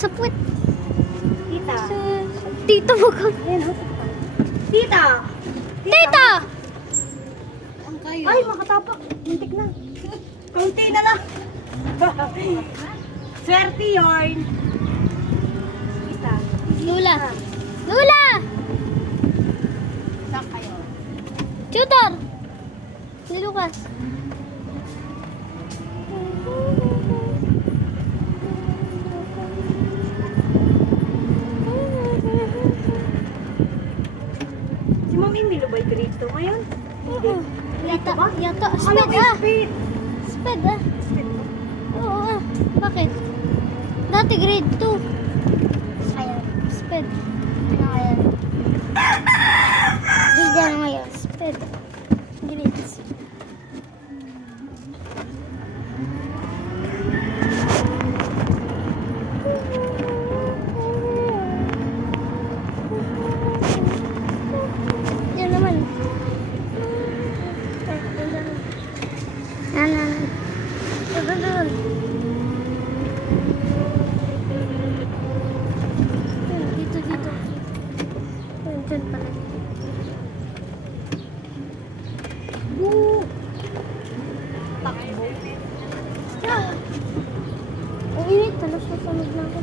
sa puwet. Tita. Tita mo ka. Ayan, oh. Tita! Tita! Ay, makatapak. Muntik na. Kaunti na lang. Swerte yarn. Tita. Lula. Lula! Saan kayo? Tutor! Si Lucas. Si Ma'am Emily ba grade 2 ngayon? Hindi. Yata, yata. Ano Speed ba ah. speed? Speed ah. Speed ba? Oo ah. Bakit? Dati grade 2. Ayun. Speed. Ano ngayon? Grade ano ngayon? Speed. Grades. Yan naman. Yan. Doon. Dito. Diyan pala. Woo! Takbo. Ah! Ang init. Talos na samad na ako.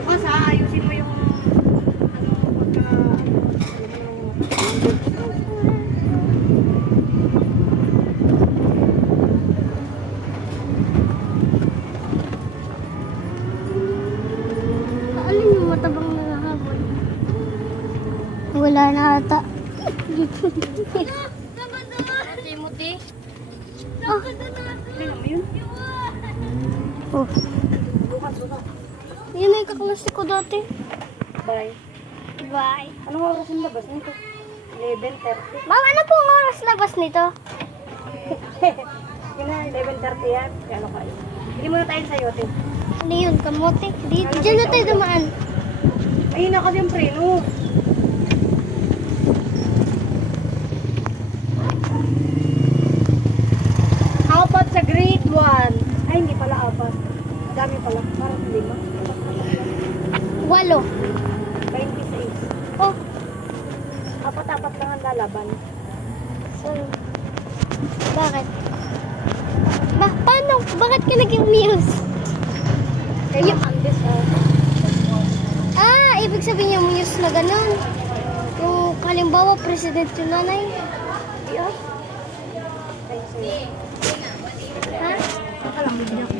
Bukas ha, ayusin mo yung ano, pagka Alin yung matabang nakahabol? Wala na ata. Timothy? Oh. tingnan mo yun. Oh. Bukas. Yun na yung kaklase ko dati. Bye. Bye. Anong oras yung labas nito? 11:30. Ma'am, ano po ang oras labas nito? Yun na, 11:30 yan. Kaya ano kayo? Hindi muna tayo sa yote. Ano yun? Kamote? Diyan na tayo dumaan. Ayun na kasi yung preno. Apat sa grade 1. Ay, hindi pala apat. Dami pala. Parang 5. 8. 26. Oh. Apat-apat lang ang lalaban. So, bakit? Paano? Bakit ka naging muse? Kaya yung Andes, Ah, ibig sabihin yung muse na ganun. Yung halimbawa, president yung nanay. Yeah. Thanks sa'yo. Ha? Baka lang, bigyan ko.